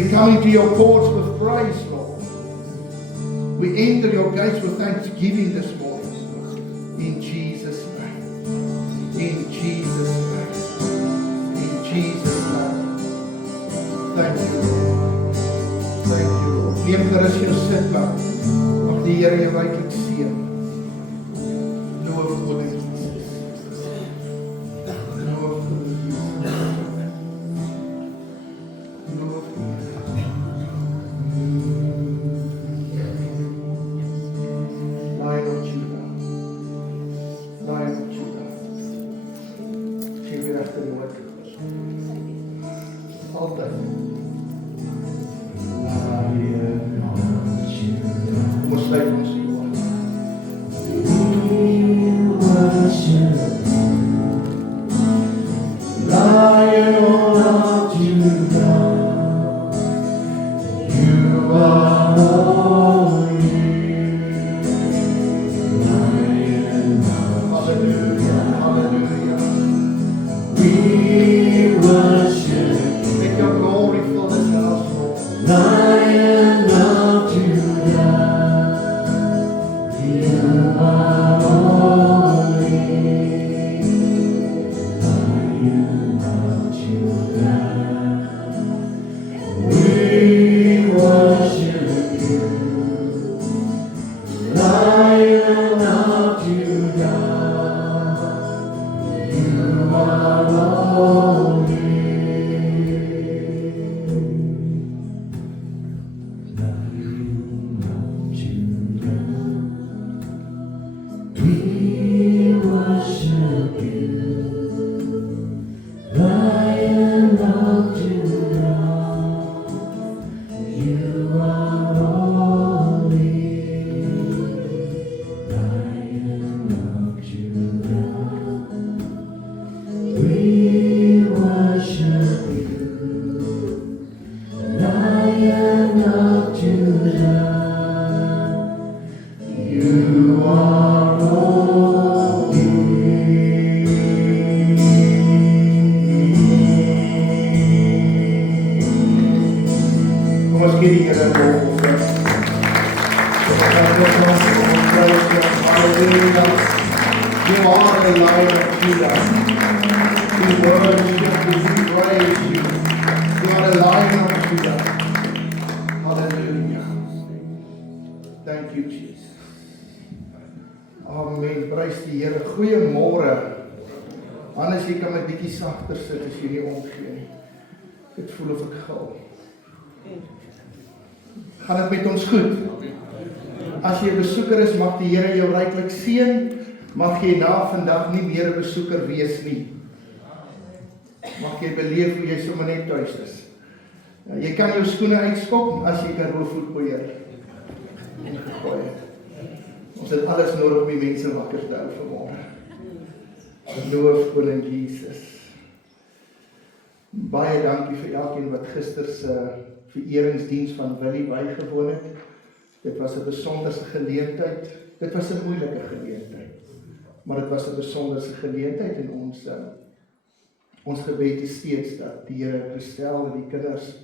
We come into your courts with praise, Lord. We enter your gates with thanksgiving this morning. In Jesus' name. In Jesus' name. In Jesus' name. Thank you, Lord. Thank you, Lord. Neem gerus jou sitplek. Mag die Here jou ryklik seën. Loof God in Jesus. Loof God in Jesus. Loof God. Lion of Judah. Lion of Judah. Sê weer agter die woord. Altyd. Lion of Judah. Kom ons sluit ons die woord. We worship you, Lion of Judah. You are holy, Lion of Judah. Hallelujah. We worship you. Make your glory fill this house, Lord. Lion of Judah. You are holy, Lion of Judah. We worship you, Lion of Judah. You are holy, Lion of Judah. We worship you, Lion of Judah. You are holy, Lion of Judah. We worship you, Lion of Judah. You are holy. Kom ons gee die Here 'n lof. Hallelujah. You are the Lion of Judah. We worship you, we praise you. You are the Lion of Judah. Hallelujah. Thank you, Jesus. Amen. Prys die Here. Goeiemôre. Hannes, jy kan my bietjie sagter sit as jy nie omgee nie. Ek voel of ek gil. Gaan dit met ons goed? As jy 'n besoeker is, mag die Here jou ryklik seën. Mag jy na vandag nie meer 'n besoeker wees nie. Mag jy beleef hoe jy sommer net tuis is. Jy kan jou skoene uitskop as jy kan roefoet poeier. Ons het alles nodig om die mense wakker te hou vanmôre. Loof Koning Jesus. Baie dankie vir elkeen wat gister se vereringsdiens van Willie bygewoon het. Dit was 'n besonderse geleentheid. Dit was 'n moeilike geleentheid. Maar dit was 'n besonderse geleentheid en ons gebed is steeds dat die Here Christel en die kinders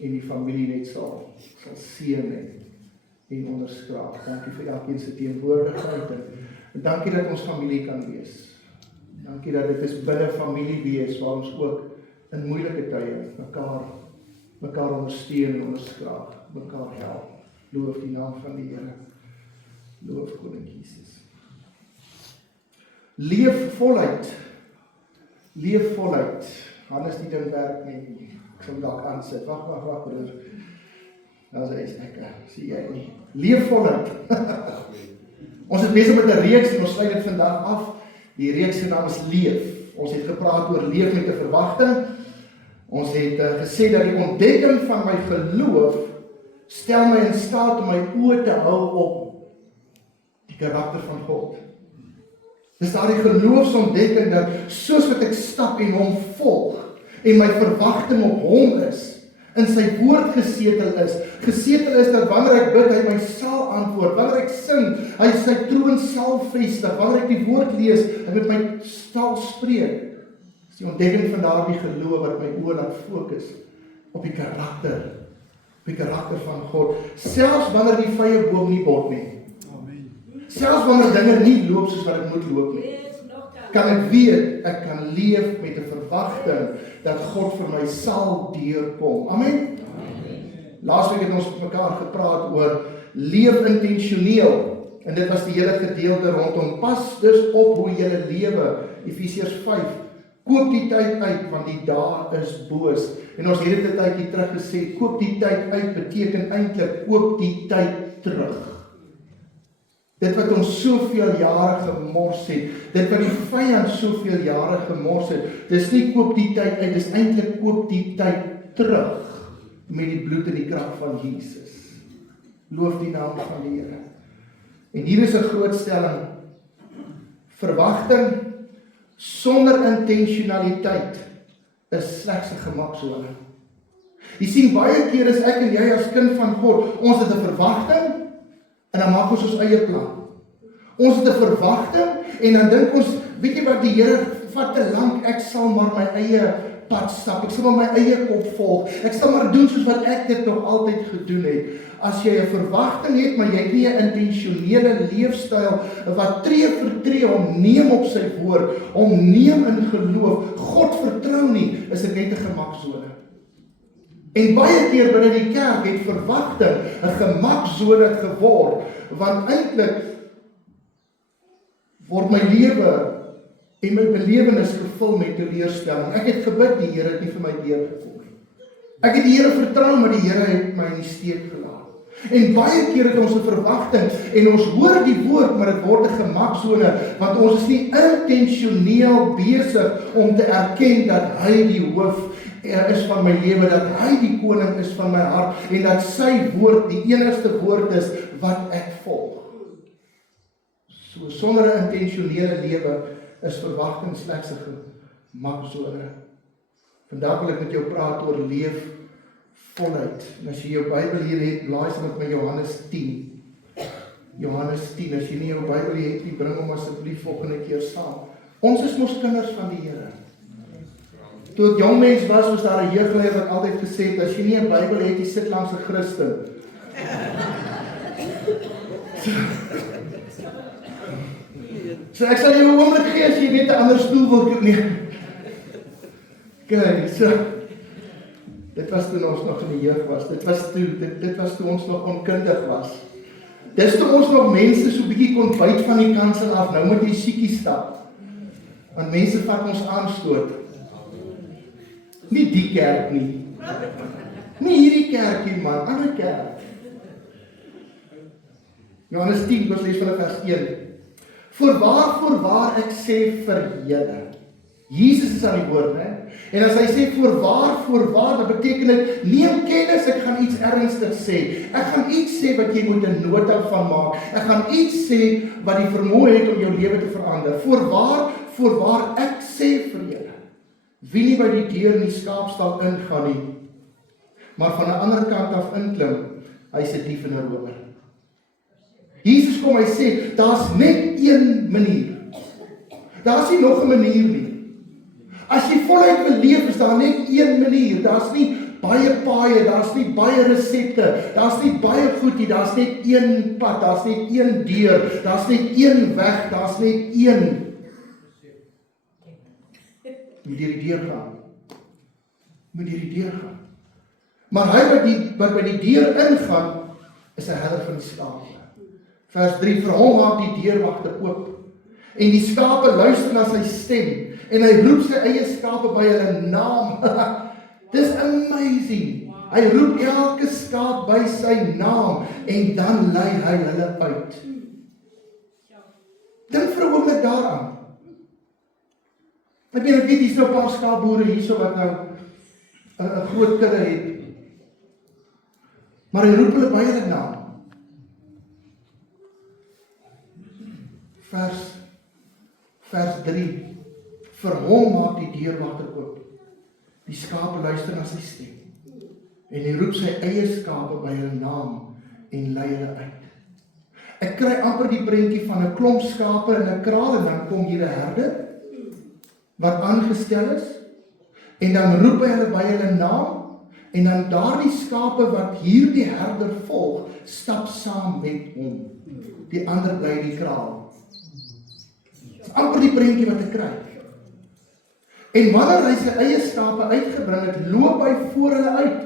en die familie net sal seën en onderskraag. Dankie vir elkeen se teenwoordigheid en dankie dat ons familie kan wees. Dankie dat dit is binne familie wees waar ons ook in moeilike tye mekaar ondersteun en onderskraag, mekaar help. Loof die naam van die Here. Loof Koning Jesus. Leef voluit. Leef voluit. Hannes die ding werk nie. Ek sal dalk aansit. Wag broer. Nou sê ek, sien jy nie. Leef voluit. Ons is besig met 'n reeks en ons sluit dit vandag af. Die reeks se naam is Leef. Ons het gepraat oor leef met 'n verwagting. Ons het gesê dat die ontdekking van my geloof stel my in staat om my oë te hou op die karakter van God. Dis daardie geloofsontdekking dat soos wat ek stap en hom volg en my verwagting op hom is, in sy woord gesetel is dat wanneer ek bid, hy my sal antwoord, wanneer ek sing, hy sy troon sal vestig, wanneer ek die woord lees, hy met my sal spreek. Dis die ontdekking van daardie geloof wat my oë laat fokus op die karakter op die karakter van God, selfs wanneer die vrye boom nie bot nie. Selfs wanneer dinge nie loop soos wat dit moet loop nie. Kan ek weet, ek kan leef met 'n verwagting dat God vir my sal deurkom. Amen. Laasweek het ons met mekaar gepraat oor leef intentioneel. En dit was die hele gedeelte rondom pas dus op hoe jy lewe. Efesiërs 5. Koop die tyd uit want die dae is boos. En ons het dit 'n tydjie terug gesê, koop die tyd uit beteken eintlik koop die tyd terug. Dit wat ons soveel jare gemors het, dit wat die vyand soveel jare gemors het, dis nie koop die tyd uit, dis eintlik koop die tyd terug met die bloed en die krag van Jesus. Loof die naam van die Here. En hier is 'n groot stelling. Verwagting sonder intentionaliteit is slegs 'n gemaksone. Jy sien, baie keer is ek en jy as kind van God, ons het 'n verwagting en dan maak ons eie plan. Ons het 'n verwagting en dan dink ons, weet jy wat, die Here vat te lank, ek sal maar my eie pad stap, ek sal maar my eie kop volg, ek sal maar doen soos wat ek dit nog altyd gedoen het. As jy 'n verwagting het, maar jy het nie 'n intentionele leefstyl wat tree vir tree hom neem op sy woord, hom neem in geloof, God vertrou nie, is dit net 'n gemaksone. En baie keer binne die kerk het verwagting 'n gemaksone geword, want eintlik word my lewe en my belewenis gevul met teleurstelling. Ek het gebid, die Here het nie vir my deurgekom nie. Ek het die Here vertrou, maar die Here het my in die steek gelaat. En baie keer het ons 'n verwagting en ons hoor die woord, maar dit word 'n gemaksone, want ons is nie intentioneel besig om te erken dat hy die hoof is van my lewe, dat hy die koning is van my hart en dat sy woord die enigste woord is wat ek volg. So sonder 'n intentionele lewe is verwagting slegs 'n gemaksone. Vandag wil ek met jou praat oor leef voluit. En as jy jou Bybel hier het, blaai saam met my Johannes 10. Johannes 10, as jy nie jou Bybel het nie, bring hom asseblief volgende keer saam. Ons is mos kinders van die Here. Toe ek jong mens was daar 'n jeugleier wat altyd gesê het, as jy nie 'n Bybel het, jy sit langs 'n Christen. So ek sal jou 'n oomblik gee as jy net 'n ander stoel wil neem. Kyk, so dit was toe ons nog in die jeug was. Dit was toe ons nog onkundig was. Dis toe ons nog mense so bietjie kon byt van die kansel af. Nou moet jy siekie stap. Want mense vat ons aanstoot. Nie die kerk nie. Nie hierdie kerkie man, ander kerk. Johannes 10 vers van vers 1. Voorwaar ek sê vir julle. Jesus is aan die woord, né? En as hy sê voorwaar, dan beteken dit neem kennis, ek gaan iets ernstigs sê. Ek gaan iets sê wat jy moet 'n nota van maak. Ek gaan iets sê wat die vermoë het om jou lewe te verander. Voorwaar ek sê vir julle. Wie nie by die deur in die skaapstal ingaan nie, maar van 'n ander kant af inklim, hy's 'n dief en 'n rower. Jesus kom, hy sê, daar's net een manier. Daar's nie nog 'n manier nie. As jy voluit wil leef, is daar net een manier. Daar's nie baie paaie, daar's nie baie resepte, daar's nie baie goed nie, daar's net een pad, daar's net een deur, daar's net een weg, daar's net een. Moet deur die deur gaan. Moet deur die deur gaan. Maar hy wat by die deur ingaan, is 'n herder van die skape. Vers 3, vir hom maak die deurwagte oop. En die skape luister na sy stem. En hy roep sy eie skape by hulle naam. Dis amazing. Hy roep elke skaap by sy naam. En dan lei hy hulle uit. Dink vir 'n oomblik daaraan. Ek weet hier's nou 'n paar skaapboere hierso wat nou 'n groot kudde het. Maar hy roep hulle by hulle naam. Vers 3. Vir hom maak die deurwagte oop. Die skape luister na sy stem. En hy roep sy eie skape by hulle naam en lei hulle uit. Ek kry amper die prentjie van 'n klomp skape in 'n kraal en dan kom hier 'n herder wat aangestel is en dan roep hy hulle by hulle naam En dan daardie skape wat hierdie herder volg, stap saam met hom. Die ander bly die kraal. Dis amper die prentjie wat ek kry. En wanneer hy sy eie skape uitgebring het, loop hy voor hulle uit.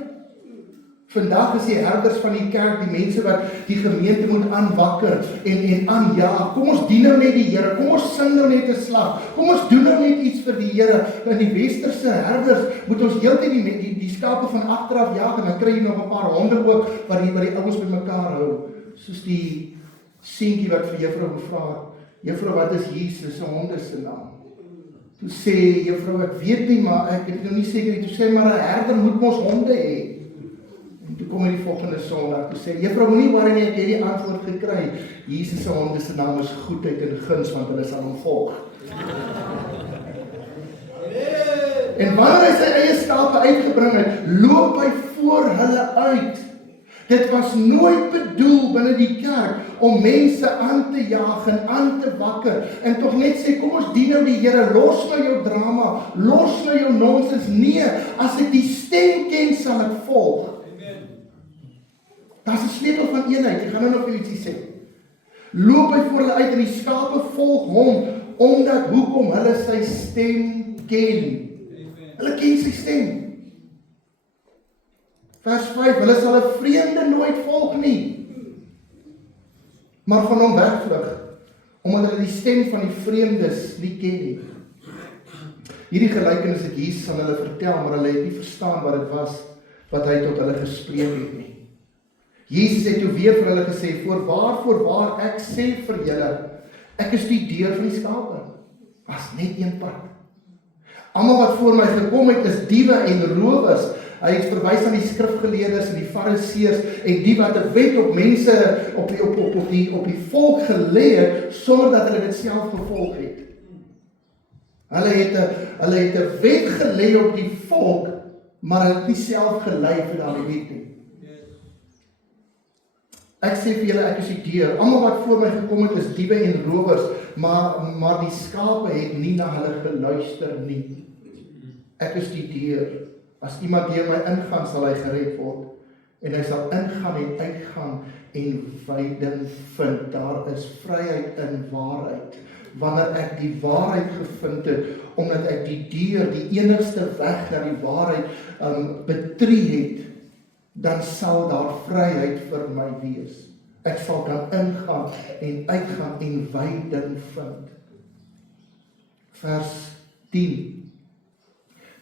Vandag is die herders van die kerk, die mense wat die gemeente moet aanwakker en aanjaag. Kom ons dien nou net die Here, kom ons sing nou net 'n slag, kom ons doen nou net iets vir die Here. In die westerse herders moet ons heeltyd die skape van agteraf jaag, en dan kry jy nog 'n paar honde ook, wat die ouens bymekaar hou. Soos die seentjie wat vir juffrou gevra het, juffrou, wat is Jesus se honde se naam? Toe sê juffrou, ek weet nie, maar ek het nou nie seker nie. Toe sê maar 'n herder moet mos honde hê. Toe kom hy die volgende Sondag, toe sê, juffrou, moenie worry nie, ek het die antwoord gekry. Jesus se honde se naam is goedheid en guns, want hulle sal hom volg. En wanneer hy sy eie skape uitgebring het, loop hy voor hulle uit. Dit was nooit bedoel binne die kerk om mense aan te jaag en aan te wakker en tog net sê, kom ons dien nou die Here, los nou jou drama, los nou jou nonsens. Nee, as ek die stem ken, sal ek volg. Daar's 'n sleutel van eenheid, ek gaan nou nog vir ietsie sê. Loop hy voor hulle uit en die skape volg hom, omdat hoekom hulle sy stem ken. Hulle ken sy stem. Vers 5, hulle sal 'n vreemde nooit volg nie, maar van hom wegvlug, omdat hulle die stem van die vreemdes nie ken nie. Hierdie gelykenis het Jesus aan hulle vertel, maar hulle het nie verstaan wat dit was, wat hy tot hulle gespreek het nie. Jesus het toe weer vir hulle gesê, voorwaar, ek sê vir julle, ek is die deur van die skape. Was net een pad. Almal wat voor my gekom het, is diewe en rowers. Hy het verwys aan die skrifgeleerdes en die fariseërs en die wat 'n wet op mense, op die volk gelê het, sonder dat hulle dit self gevolg het. Hulle het 'n wet gelê op die volk, maar hulle het nie self gelei vir daardie wet nie. Ek sê vir julle, ek is die deur. Almal wat voor my gekom het, is diewe en rowers, maar die skape het nie na hulle geluister nie. Ek is die deur. As iemand deur my ingaan, sal hy gered word. En hy sal ingaan en uitgaan en veiding vind. Daar is vryheid in waarheid. Wanneer ek die waarheid gevind het, omdat ek die deur, die enigste weg na die waarheid betree het, dan sal daar vryheid vir my wees. Ek sal dan ingaan en uitgaan en veiding vind. Vers 10.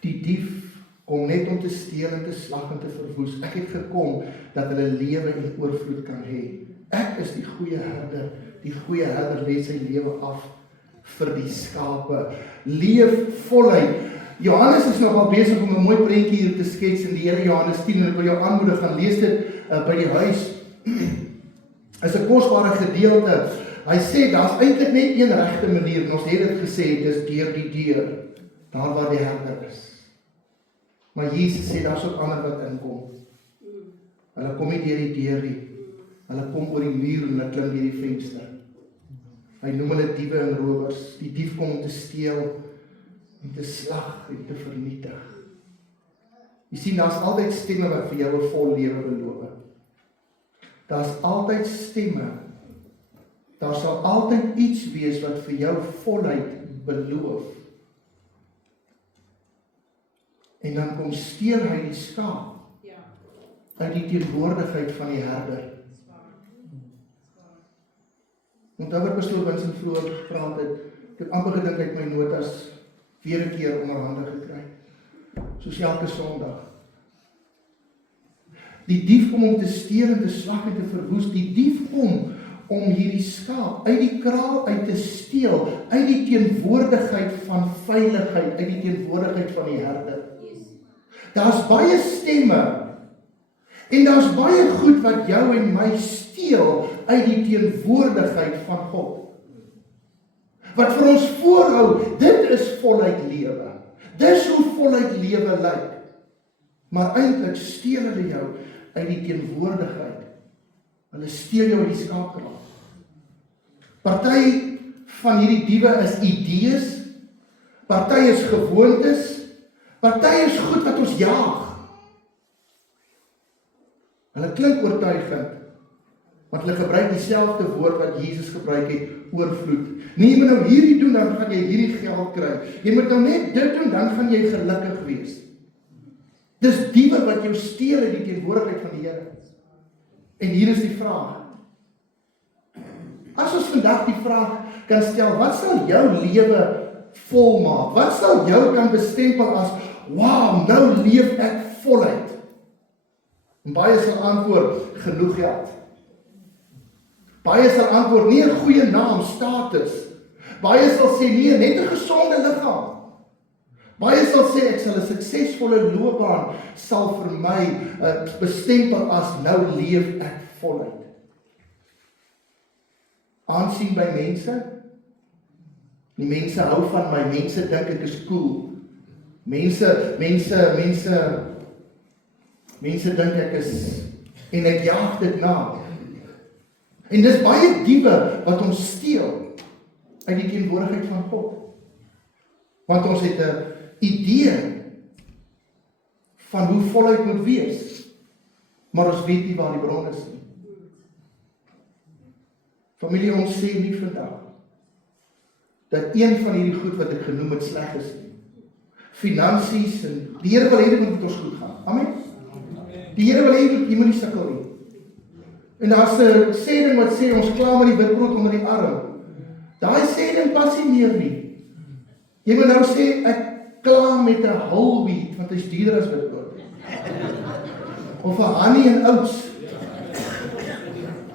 Die dief kom net om te steel en te slag en te verwoes. Ek het gekom dat hulle lewe en oorvloed kan hê. Ek is die goeie herder. Die goeie herder lê sy lewe af vir die skape. Leef voluit. Johannes is nogal besig om 'n mooi prentjie hier te skets in die Here Johannes 10 en ek wil jou aanmoedig gaan lees dit by die huis. Is 'n kosbare gedeelte. Hy sê daar's eintlik net een regte manier en ons het dit gesê, dis deur die deur, daar waar die herder is. Maar Jesus sê daar's ook ander wat inkom. Hulle kom nie deur die deur nie. Hulle kom oor die muur en hulle klim deur die venster. Hy noem hulle diewe en rowers. Die dief kom om te steel en te slag en te vernietig. Jy sien, daar's altyd stemme wat vir jou 'n vol lewe beloof. Daar's altyd stemme. Daar sal altyd iets wees wat vir jou voluit beloof. En dan kom steel hy die skaap uit die teenwoordigheid van die herder. Onthou wat pastoor Vincent vroeër gepraat het, ek het amper gedink uit my notas weer 'n keer onderhande gekry. Soos elke Sondag. Die dief kom om te steel en te slag en te verwoes. Die dief kom om hierdie skaap uit die kraal uit te steel, uit die teenwoordigheid van veiligheid, uit die teenwoordigheid van die herder. Daar's baie stemme en daar's baie goed wat jou en my steel uit die teenwoordigheid van God. Wat vir ons voorhou, dit is voluit lewe. Dis hoe voluit lewe lyk. Maar eintlik steel hulle jou uit die teenwoordigheid. Hulle steel jou uit die skaapkraal. Party van hierdie diewe is idees, party is gewoontes, party is goed wat ons jaag. Hulle klink oortuigend, want hulle gebruik dieselfde woord wat Jesus gebruik het, oorvloed. Nee, jy moet nou hierdie doen, dan gaan jy hierdie geld kry. Jy moet nou net dit doen, dan gaan jy gelukkig wees. Dis diewe wat jou steel uit die teenwoordigheid van die Here. En hier is die vraag. As ons vandag die vraag kan stel, wat sal jou lewe volmaak? Wat sal jou kan bestempel as, wow, nou leef ek voluit? En baie sal antwoord, genoeg geld. Baie sal antwoord, nie 'n goeie naam, status. Baie sal sê, nee, net 'n gesonde liggaam. Baie sal sê, ek sal 'n suksesvolle loopbaan sal vir my bestempel as, nou leef ek voluit. Aansien by mense. Die mense hou van my, mense dink ek is cool. Mense dink ek is, en ek jaag dit na. En dis baie diewe wat ons steel uit die teenwoordigheid van God. Want ons het 'n idee van hoe voluit moet wees, maar ons weet nie waar die bron is nie. Familie, ons sê nie vandag dat een van hierdie goed wat ek genoem het sleg is nie. Finansies en die Here wil hê dit moet met ons goed gaan. Amen. Die Here wil hê jy moet nie sukkel nie. En daar's 'n sêding wat sê ons kla met die witbrood onder die arm. Daai sêding pas nie meer nie. Jy moet nou sê ek kla met 'n whole wheat want hy's duurder as witbrood. Of 'n honey and oats.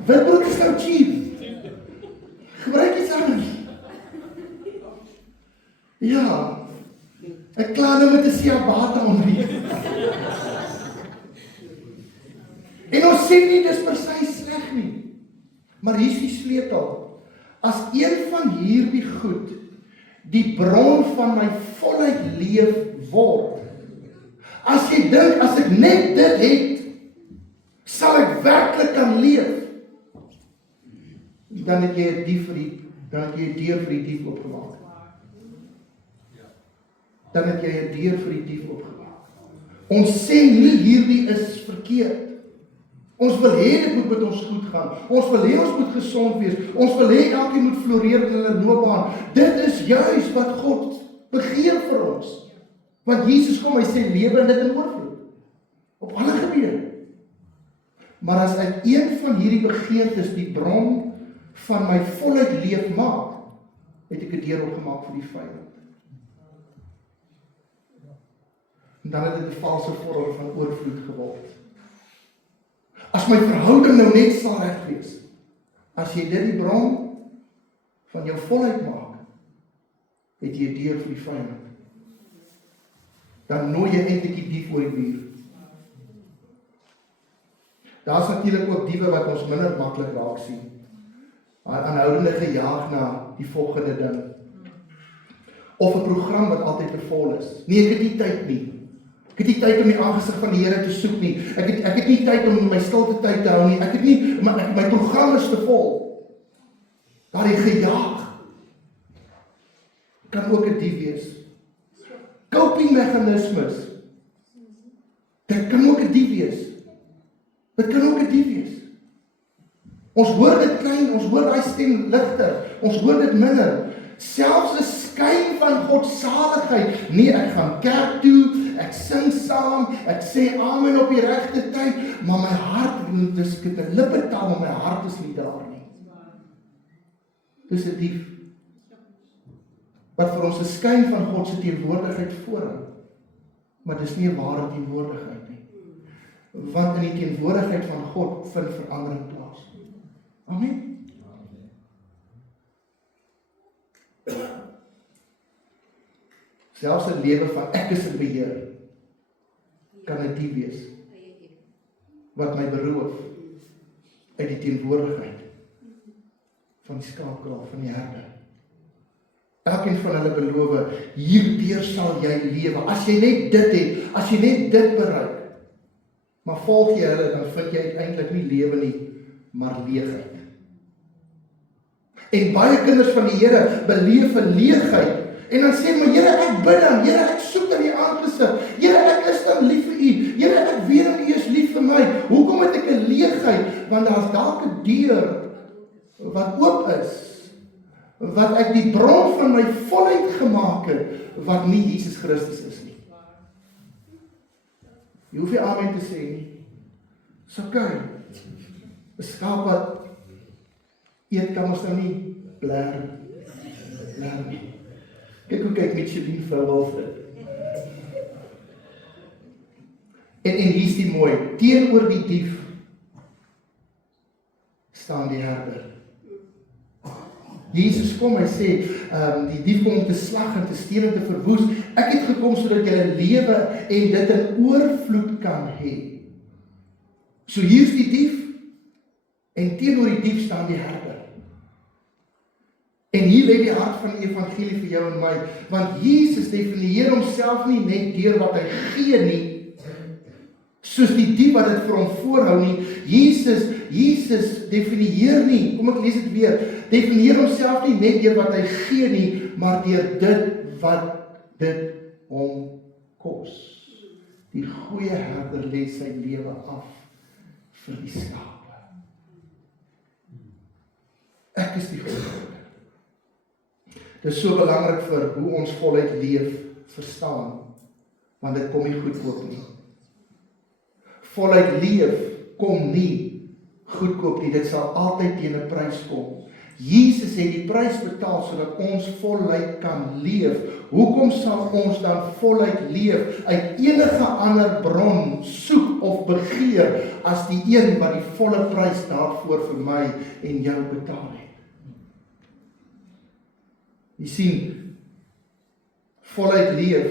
Witbrood is nou cheap. Gebruik iets anders. Ja, ek kla nou met 'n ciabatta onder die. En ons sê nie dis presies sleg nie. Maar hier is die sleutel. As een van hierdie goed die bron van my voluit leef word. As jy dink as ek net dit het, sal ek werklik kan leef. Dan het jy 'n deur vir die dief opgemaak. Dan het jy 'n deur vir die dief opgemaak. Ons sê nie hierdie is verkeerd. Ons wil hê dit moet met ons goed gaan. Ons wil hê ons moet gesond wees. Ons wil hê elkeen moet floreer in hulle loopbaan. Dit is juis wat God begeer vir ons. Want Jesus kom, hy sê lewe en dit in oorvloed. Op alle gebiede. Maar as ek een van hierdie begeertes die bron van my voluit leef maak, het ek 'n deur opgemaak vir die vyand. En dan het dit 'n valse vorm van oorvloed geword. As my verhouding nou net sal reg wees, as jy dit die bron van jou volheid maak, het jy 'n deur vir die vyand. Dan nooi jy eintlik die dief oor die muur. Daar's natuurlik ook diewe wat ons minder maklik raak sien. Aanhoudende gejaag na die volgende ding. Of 'n program wat altyd te vol is. Nee, ek het nie tyd nie. Ek het nie tyd om die aangesig van die Here te soek nie. Ek het nie tyd om my stilte tyd te hou nie. Ek het nie, my program is te vol. Daardie gejaag kan ook 'n dief wees. Coping meganismes. Dit kan ook 'n dief wees. Dit kan ook 'n dief wees. Ons hoor dit klein, ons hoor daai stem ligter, ons hoor dit minder. Selfs 'n skyn van godsaligheid. Nee, ek gaan kerk toe, ek sing saam, ek sê amen op die regte tyd, maar my hart, dis ek het 'n lippetaal, maar my hart is nie daar nie. Dis 'n dief wat vir ons 'n skyn van God se teenwoordigheid voorhou. Maar dis nie 'n ware teenwoordigheid nie. Want in die teenwoordigheid van God vind verandering plaas. Amen. Selfs 'n lewe van ek is in beheer kan 'n dief wees wat my beroof uit die teenwoordigheid van die skaapkraal van die herder. Elkeen van hulle beloof, hierdeur sal jy lewe. As jy net dit het, as jy net dit bereik, maar volg jy hulle, dan vind jy uiteindelik nie lewe nie, maar leegheid. En baie kinders van die Here beleef 'n leegheid. En dan sê maar, Here, ek bid dan, Here, ek soek aan die aangesig. Here, ek is dan lief vir U. Here, ek weet dat U is lief vir my. Hoekom het ek 'n want daar's dalk 'n deur wat oop is, wat ek die bron van my volheid gemaak het, wat nie Jesus Christus is nie. Jy hoef nie amen te sê nie. Dis okay. 'n Skaap wat eet kan ons nou nie bler nie. Kyk hoe kyk Michelin vir Wilfred. En hier's die mooi, teenoor die dief staan die herder. Jesus kom, hy sê, die dief kom om te slag en te steel en te verwoes. Ek het gekom sodat jy lewe en dit in oorvloed kan hê. So hier's die dief, en teenoor die dief staan die herder. En hier lê die hart van die evangelie vir jou en my, want Jesus definieer homself nie net deur wat hy gee nie, soos die dief wat dit vir hom voorhou nie. Jesus definieer nie, kom ek lees dit weer, definieer homself nie net deur wat hy gee nie, maar deur dit wat dit hom kos. Die goeie herder lê sy lewe af vir die skape. Ek is die goeie herder. Dit is so belangrik vir hoe ons voluit leef, verstaan, want dit kom nie goedkoop nie. Voluit leef kom nie goedkoop nie, dit sal altyd teen 'n prys kom. Jesus het die prys betaal sodat ons voluit kan leef. Hoekom sal ons dan voluit leef uit enige ander bron soek of begeer as die een wat die volle prys daarvoor vir my en jou betaal het? Jy sien, voluit leef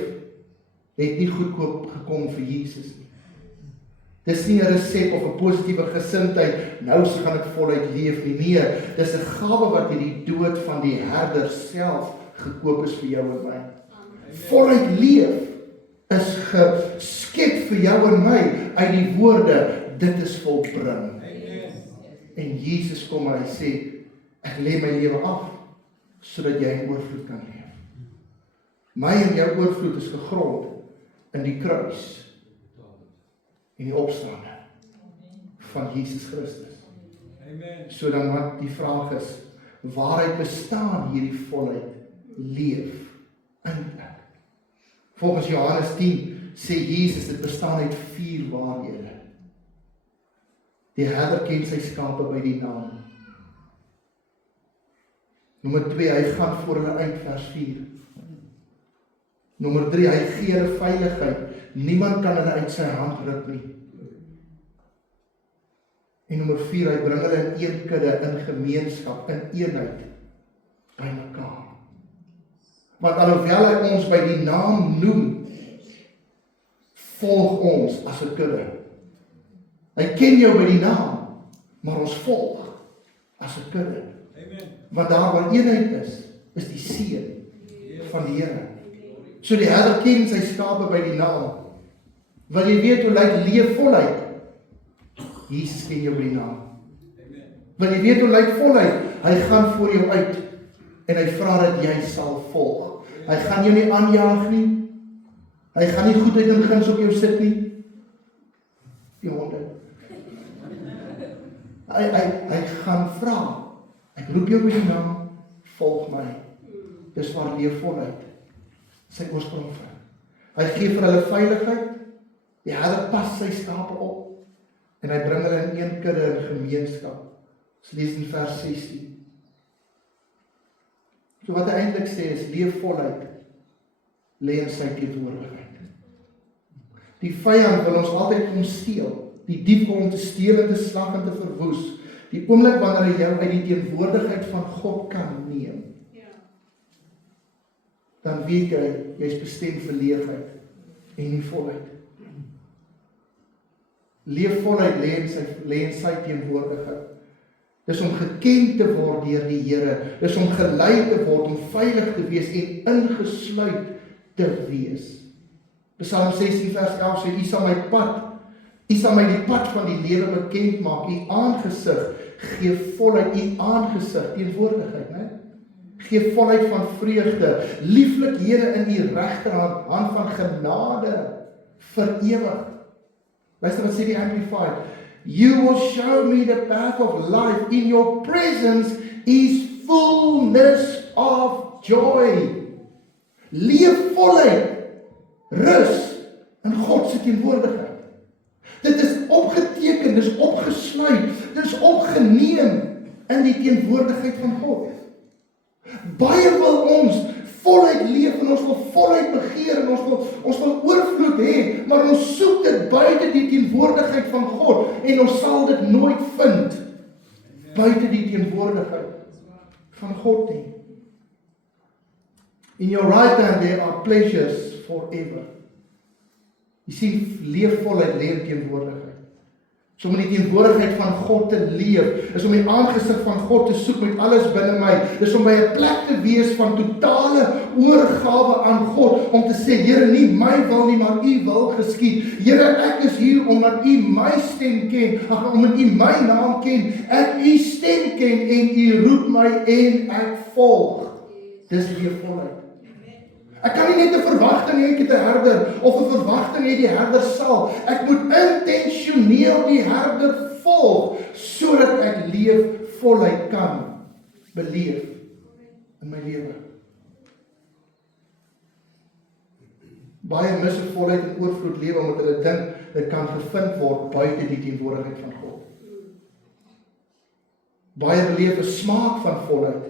het nie goedkoop gekom vir Jesus nie. Dis nie 'n resep of 'n positiewe gesindheid, nou so gaan ek voluit leef nie. Nee, dis 'n gawe wat hierdie dood van die herder self gekoop is vir jou en my. Voluit leef is geskep vir jou en my uit die woorde, dit is volbring. En Jesus kom en hy sê, ek lê my lewe af, sodat jy in oorvloed kan leef. My en jou oorvloed is gegrond in die kruis en die opstanding van Jesus Christus. So dan wat die vraag is, waaruit bestaan hierdie volheid leef eintlik? Volgens Johannes 10 sê Jesus, dit bestaan uit 4 waarhede. Die herder ken sy skape by die naam. Nommer 2, hy gaan voor hulle uit, vers 4. Nommer 3, hy gee hulle veiligheid. Niemand kan hulle uit sy hand ruk nie. En nommer 4, hy bring hulle in een kudde, in gemeenskap, in eenheid, by mekaar. Want alhoewel hy ons by die naam noem, volg ons as 'n kudde. Hy ken jou by die naam, maar ons volg as 'n kudde. Want daar waar eenheid is die seën van die Here. So die herder ken sy skape by die naam. Wil jy weet hoe lyk leef voluit? Jesus ken jou by die naam. Wil jy weet hoe lyk voluit? Hy gaan voor jou uit en hy vra dat jy sal volg. Hy gaan jou nie aanjaag nie. Hy gaan nie goedheid en guns op jou sit nie. Die honde. Hy gaan vra. Ek roep jou by die naam, volg my. Dis waar leef voluit. Sy oorsprong vind. Hy gee vir hulle veiligheid. Die herder pas sy skape op. En hy bring hulle in een kudde in gemeenskap. Ons lees in vers 16. So wat hy eintlik sê is, leef voluit, lê in sy teenwoordigheid. Die vyand wil ons altyd kom steel. Die dief kom om te steel en te slag en te verwoes. Die oomblik wanneer hy jou uit die teenwoordigheid van God kan neem, dan weet jy is bestem vir leegheid en nie voluit. Leef voluit lê in sy teenwoordigheid. Dis om geken te word deur die Here. Dis om gelei te word, om veilig te wees en ingesluit te wees. Psalm 16 vers 11 sê, U sal my die pad van die lewe bekend maak. U aangesig gee voluit, u aangesig, teenwoordigheid, né? Gee voluit van vreugde, lieflikhede in u regterhand, hand van genade vir ewig. Luister wat sê die Amplified. You will show me the path of life. In your presence is fullness of joy. Leef voluit, rus in God se teenwoordigheid. Dit is opgeteken, dit is opgesluit, dit is opgeneem in die teenwoordigheid van God. Baie wil ons voluit leef en ons wil voluit begeer en ons wil oorvloed hê, maar ons soek dit buite die teenwoordigheid van God en ons sal dit nooit vind buite die teenwoordigheid van God nie. In your right hand there are pleasures forever. Jy sien, leef voluit, leef teenwoordigheid. So om in die teenwoordigheid van God te leef, is om die aangesig van God te soek met alles binne my, is om by 'n plek te wees van totale oorgawe aan God, om te sê, Here, nie my wil nie, maar U wil geskied. Here, ek is hier omdat U my stem ken, omdat U my naam ken, ek U stem ken en U roep my en ek volg. Dis leef voluit. Ek kan nie net 'n verwagting hê ek het 'n herder, of 'n verwagting hê die herder sal. Ek moet intentioneel die herder volg, sodat ek leef voluit kan beleef in my lewe. Baie mis 'n voluit en oorvloed lewe, omdat hulle dink dit kan gevind word buite die teenwoordigheid van God. Baie beleef 'n smaak van volheid,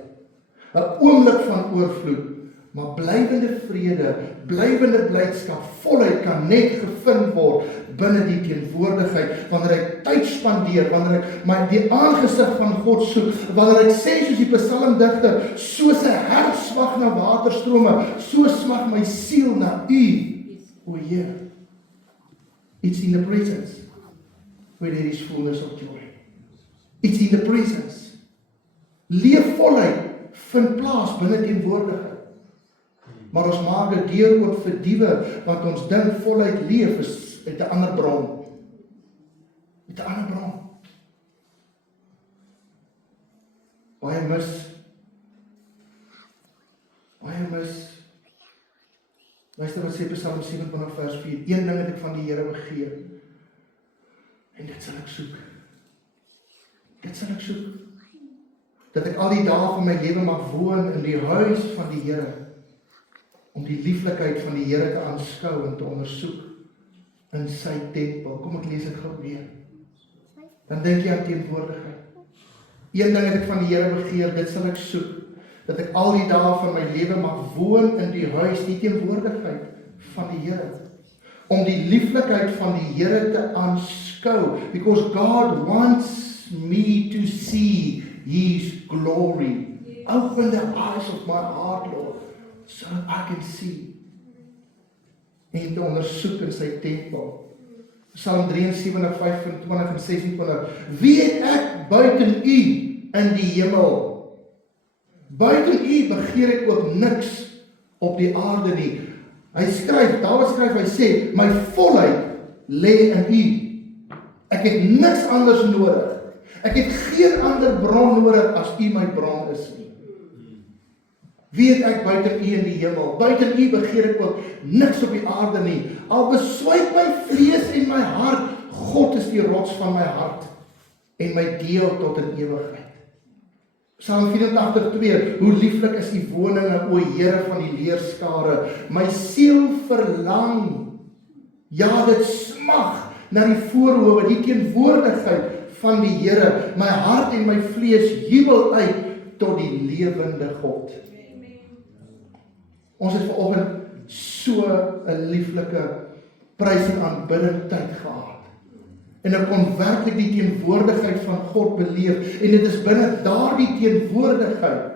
'n oomblik van oorvloed, maar blywende vrede, blywende blydskap, volheid kan net gevind word binne die teenwoordigheid, wanneer ek tyd spandeer, wanneer ek die aangesig van God soek, wanneer ek sê soos die psalmdigter, soos 'n hert smag na waterstrome, so smag my siel na U, o Heer. It's in the presence where there is fullness of joy. It's in the presence. Leef voluit vind plaas binne teenwoordigheid. Maar ons maak dit deur oop vir diewe, want ons dink voluit leef is uit 'n ander bron. Uit 'n ander bron. Baie mis. Luister wat sê Psalm 27 vers 4. Een ding het ek van die Here begeer, en dit sal ek soek. Dit sal ek soek. Dat ek al die dae van my lewe mag woon in die huis van die Here, om die lieflikheid van die Here te aanskou en te ondersoek in sy tempel. Kom ek lees dit gou weer. Dan dink jy aan teenwoordigheid. Een ding het ek van die Here begeer, dit sal ek soek, dat ek al die dae van my lewe mag woon in die huis, die teenwoordigheid van die Here, om die lieflikheid van die Here te aanskou, because God wants me to see His glory. Open the eyes of my heart, Lord, so that I can see. En te ondersoek in sy tempel. Psalm 73, 25 en 26. Wie het ek buiten U in die hemel? Buiten U begeer ek ook niks op die aarde nie. Hy skryf, Dawid skryf, hy sê, my volheid lê in U. Ek het niks anders nodig. Ek het geen ander bron nodig as U my bron is nie. Wie het ek buiten U in die hemel? Buiten U begeer ek ook niks op die aarde nie. Al beswyk my vlees en my hart, God is die rots van my hart en my deel tot in ewigheid. Psalm 84:2, hoe lieflik is die woninge, o Here van die leerskare. My siel verlang, ja dit smag na die voorhoewe, die teenwoordigheid van die Here. My hart en my vlees jubel uit tot die lewende God. Ons het vanoggend so 'n lieflike prys en aanbidding tyd gehad. En ek kon werklik die teenwoordigheid van God beleef. En dit is binne daardie teenwoordigheid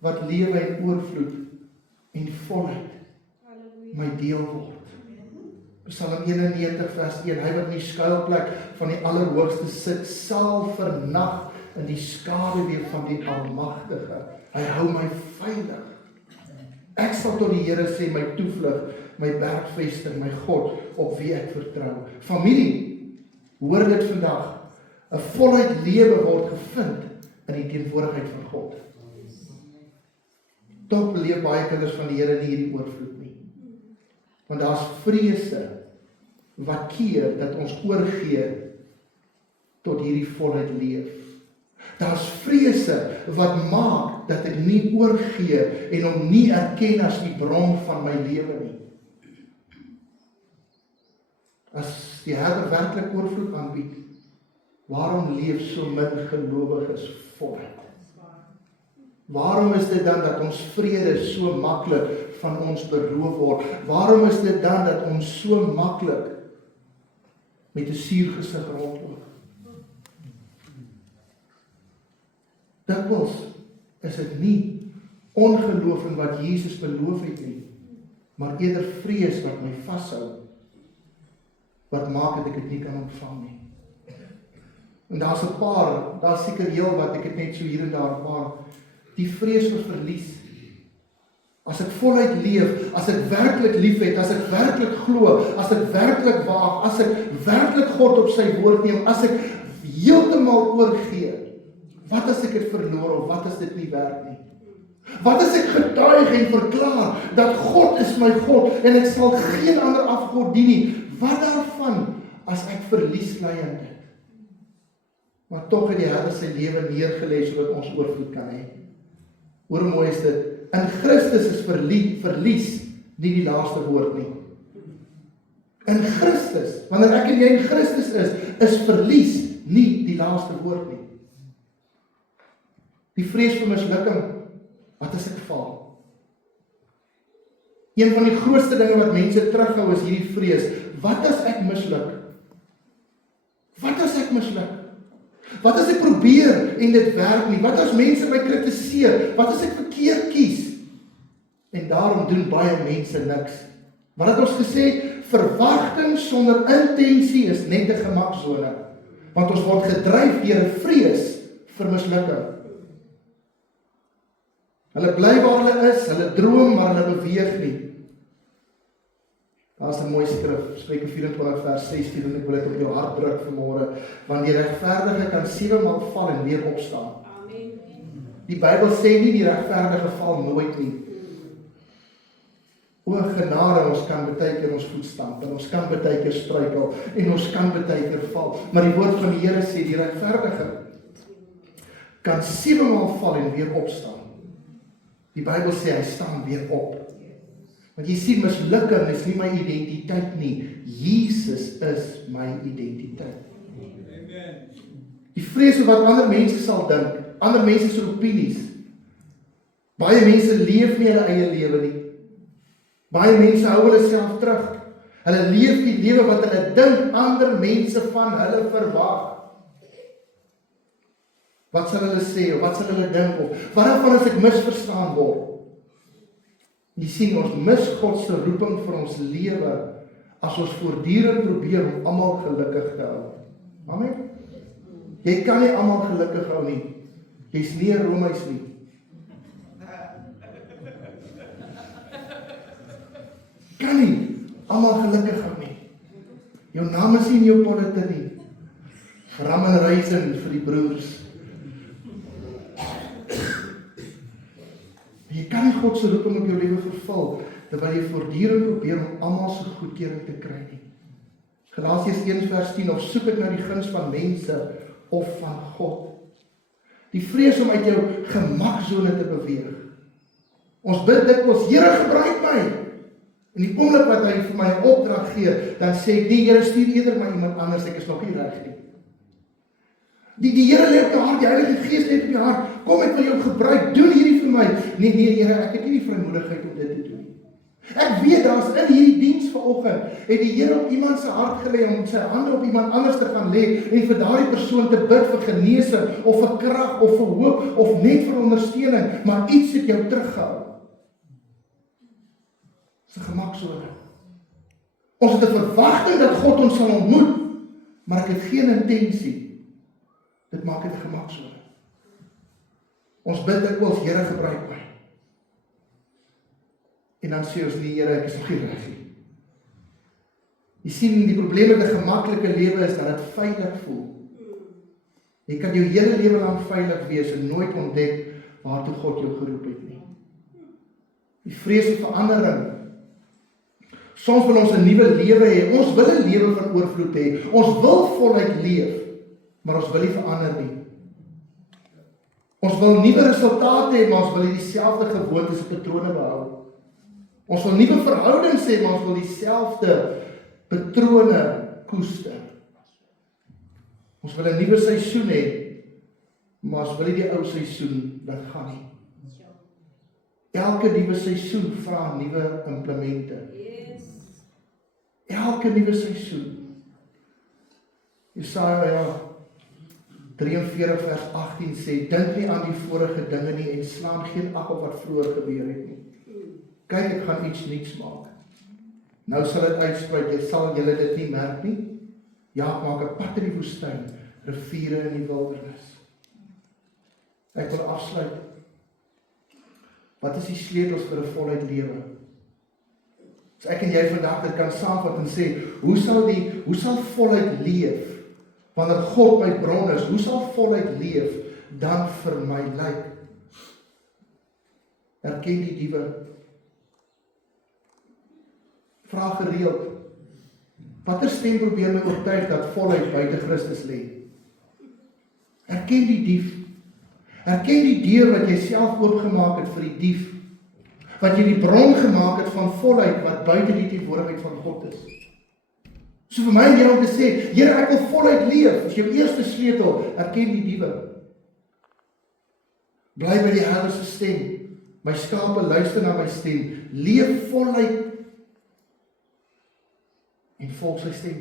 wat lewe en oorvloed en volheid my deel word. Psalm 91 vers 1, hy wat in die skuilplek van die Allerhoogste sit, sal vernag in die skaduwee van die Almagtige. Hy hou my veilig. Ek sal tot die Here sê, my toevlug, my bergvesting, my God, op wie ek vertrou. Familie, hoor dit vandag, 'n voluit lewe word gevind in die teenwoordigheid van God. Tog beleef baie kinders van die Here nie hierdie oorvloed nie. Want daar's vrese wat keer dat ons oorgee tot hierdie volheid leef. Daar's vrese wat maak dat ek nie oorgee en hom nie erken as die bron van my lewe nie. As die Herder werklik oorvloed aanbied, waarom leef so min gelowiges voluit? Waarom is dit dan dat ons vrede so maklik van ons beroof word? Waarom is dit dan dat ons so maklik met 'n suur gesig rondloop? Dikwels is dit nie ongeloof in wat Jesus beloof het nie, maar eerder vrees wat my vashou, wat maak dat ek dit nie kan ontvang nie. En daar's seker heel wat, ek het net so hier en daar 'n paar, die vrees vir verlies. As ek voluit leef, as ek werklik lief het, as ek werklik glo, as ek werklik waag, as ek werklik God op sy woord neem, as ek heeltemal oorgee, wat as ek dit verloor of wat as dit nie werk nie? Wat as ek getuig en verklaar dat God is my God en ek sal geen ander afgod dien nie? Wat daarvan as ek verlies lei in dit? Maar tog het die Herder sy lewe neergelê sodat ons oorvloed kan hê. Hoe mooi is dit? In Christus is verlies nie die laaste woord nie. In Christus, wanneer ek en jy in Christus is verlies nie die laaste woord nie. Die vrees vir mislukking, wat as ek val? Een van die grootste dinge wat mense terughou is hierdie vrees. Wat as ek misluk? Wat as ek misluk? Wat as ek probeer en dit werk nie? Wat as mense my kritiseer? Wat as ek verkeerd kies? En daarom doen baie mense niks. Wat het ons gesê? Verwagting sonder intensie is net 'n gemaksone. Want ons word gedryf deur 'n vrees vir mislukking. Hulle bly waar hulle is, hulle droom, maar hulle beweeg nie. Daar is 'n mooi skrif, Spreuke 24 vers 16, en ek wil dit op jou hart druk vanmôre, want die regverdige kan 7 maal val en weer opstaan. Amen. Die Bybel sê nie die regverdige val nooit nie. O genade, ons kan baie keer ons voet stamp, en ons kan baie keer struikel, en ons kan baie keer val. Maar die woord van die Here sê, die regverdige kan 7 maal val en weer opstaan. Die Bybel sê, hy staan weer op. Want jy sien, mislukking is nie my identiteit nie. Jesus is my identiteit. Die vrees vir wat ander mense sal dink, ander mense se opinies. Baie mense leef nie hulle eie lewe nie. Baie mense hou hulle self terug. Hulle leef die lewe wat hulle dink ander mense van hulle verwag. Wat sal hulle sê, of wat sal hulle dink, of wat daarvan as ek misverstaan word? Jy sien, ons mis God se roeping vir ons lewe, as ons voortdurend probeer om almal gelukkig te hou. Amen? Jy kan nie almal gelukkig hou nie. Jy's nie 'n Romeis nie. Kan nie almal gelukkig hou nie. Jou naam is nie in jou pollette nie. Ram en raisin vir die broers. Jy kan nie God se roeping op jou lewe vervul, terwyl jy voortdurend probeer om almal se goedkeuring te kry nie. Galasiërs 1 vers 10, of soek ek na die guns van mense of van God? Die vrees om uit jou gemaksone te beweeg. Ons bid dikwels, Here gebruik my. En die oomblik wat hy vir my 'n opdrag gee, dan sê ek, die Here stuur eerder my iemand anders, ek is nog nie reg nie. Die Here lê op jou hart, die Heilige Gees lê op jou hart, kom ek wil jou gebruik, doen hierdie vir my. Nee Here, ek het nie die vrymoedigheid om dit te doen nie. Ek weet, daar's in hierdie diens vanoggend, het die Here op iemand se hart gelê om sy hande op iemand anders te gaan lê en vir daardie persoon te bid vir genesing, of vir krag, of vir hoop, of net vir ondersteuning, maar iets het jou teruggehou. Dis 'n gemaksone. Ons het 'n verwagting dat God ons sal ontmoet, maar ek het geen intensie. Dit maak dit gemaksone. Ons bid dikwels, Here gebruik my. En dan sê ons nie, Here, ek is nog nie reg nie. Jy sien, die probleem met 'n gemaklike lewe is dat dit veilig voel. Jy kan jou hele lewe lank veilig wees en nooit ontdek waartoe God jou geroep het nie. Die vrees vir verandering. Soms wil ons 'n nuwe lewe hê. Ons wil 'n lewe van oorvloed hê. Ons wil voluit leef. maar ons wil nie verander nie. Ons wil nuwe resultate hê, maar ons wil dieselfde gewoontes en patrone behou. Ons wil nuwe verhoudings hê, maar ons wil dieselfde patrone koester. Ons wil 'n nuwe seisoen hê, maar ons wil nie die ou seisoen laat gaan nie. Elke nuwe seisoen vra nuwe implemente. Elke nuwe seisoen. Jesaja 43 vers 18 sê, dink nie aan die vorige dinge nie en slaan geen ag op wat vroeër gebeur het nie. Kyk, ek gaan iets nuuts maak. Nou sal dit uitsprei, sal julle dit nie merk nie. Ja, ek maak 'n pad in die woestyn, riviere in die wildernis. Ek wil afsluit. Wat is die sleutels vir 'n voluit lewe? As ek en jy vandag dit kan saamvat en sê, hoe sal voluit leef? Wanneer God my bron is, hoe sal voluit leef dan vir my lyk? Erken die diewe. Vra gereeld, watter stem probeer my oortuig dat voluit buite Christus lê? Erken die dief. Erken die deur wat jy self oopgemaak het vir die dief. Wat jy die bron gemaak het van voluit wat buite die teenwoordigheid van God is. So vir my en jou om te sê, Here, ek wil voluit leef. Dis jou eerste sleutel, erken die diewe. Bly by die Here se stem. My skape luister na my stem. Leef voluit en volg sy stem.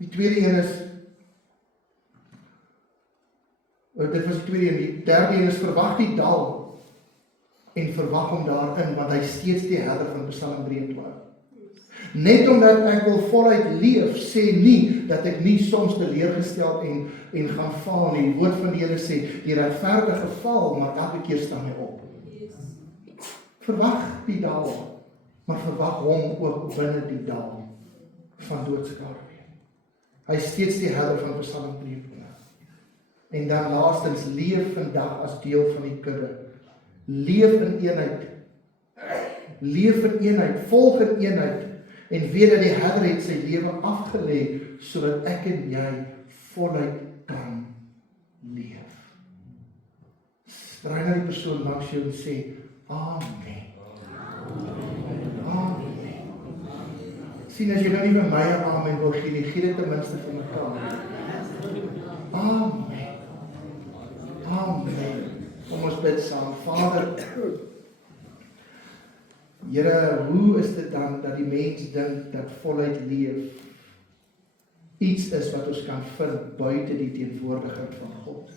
Die tweede een is, dit was die tweede een, die derde een is, verwag die dal en verwag hom daarin, want hy is steeds die herder van Psalm 23. Net omdat ek wil voluit leef, sê nie, dat ek nie soms teleurgestel en gaan val nie. Die woord van die Here sê, die regverdige val, maar elke keer staan hy op. Verwag die dal, maar verwag hom ook binne die dal van doodskade. Hy is steeds die herder van Psalm 23. En dan laastens, leef vandag as deel van die kudde. Leef in eenheid. Leef in eenheid, volg in eenheid. En weet dat die herder het sy lewe afgelê, sodat ek en jy voluit kan leef. Draai na die persoon langs jou en sê, Amen. Amen. Sien, as jy nou nie by my 'n amen wil gee nie, gee dit ten minste vir mekaar. Amen. Amen. Kom ons bid saam. Vader, Here, hoe is dit dan dat die mens dink dat voluit leef iets is wat ons kan vind buite die teenwoordigheid van God?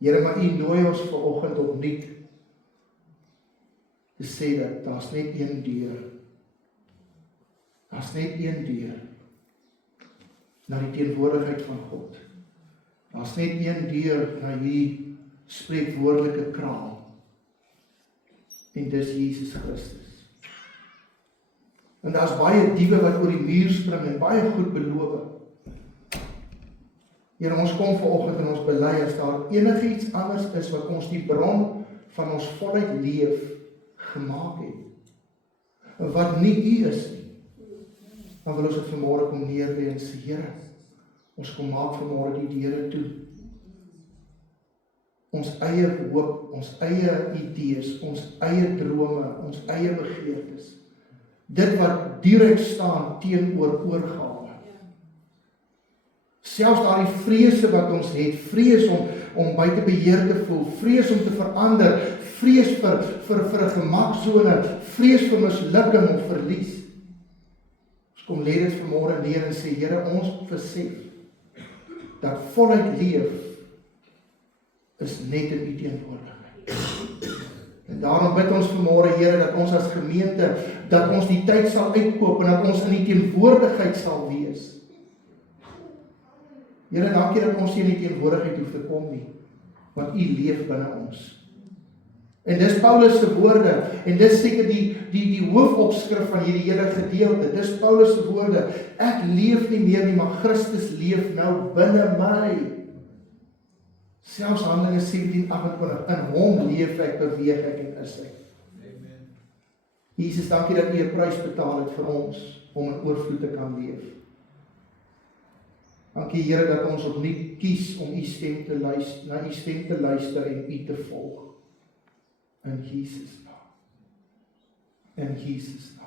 Here, maar U nooi ons vanoggend opnuut te sê dat daar's net een deur. Daar's net een deur na die teenwoordigheid van God. Daar's net een deur na hierdie spreekwoordelike kraal. En dis Jesus Christus. En daar's baie diewe wat oor die muur spring en baie goed beloof. Here, ons kom vanoggend en ons bely as daar enigiets anders is wat ons die bron van ons voluit leef gemaak het. En wat nie U is nie. Dan wil ons dit vanmôre kom neerlê en sê, Here, ons kom maak vanmôre die deure toe. Ons eie hoop, ons eie idees, ons eie drome, ons eie begeertes. Dit wat direk staan teenoor oorgawe. Selfs daardie vrese wat ons het, vrees om buite beheer te voel, vrees om te verander, vrees vir 'n gemaksone, vrees vir mislukking of verlies. Ons kom lê dit vanmôre neer en sê, Here, ons besef dat voluit leef is net in U teenwoordigheid. En daarom bid ons vanmôre, Here, dat ons as gemeente, dat ons die tyd sal uitkoop en dat ons in die teenwoordigheid sal wees. Here, dankie dat ons nie in die teenwoordigheid hoef te kom nie, want U leef binne ons. En dis Paulus se woorde, en dis seker die hoofopskrif van hierdie hele gedeelte. Dis Paulus se woorde, ek leef nie meer nie, maar Christus leef nou binne my. Selfs Handelinge 17:28, in hom leef ek, beweeg ek en is ek. Jesus, dankie dat U 'n prys betaal het vir ons, om in oorvloed te kan leef. Dankie Here dat ons opnuut kies om U stem te luister, na U stem te luister en U te volg. In Jesus naam. In Jesus naam.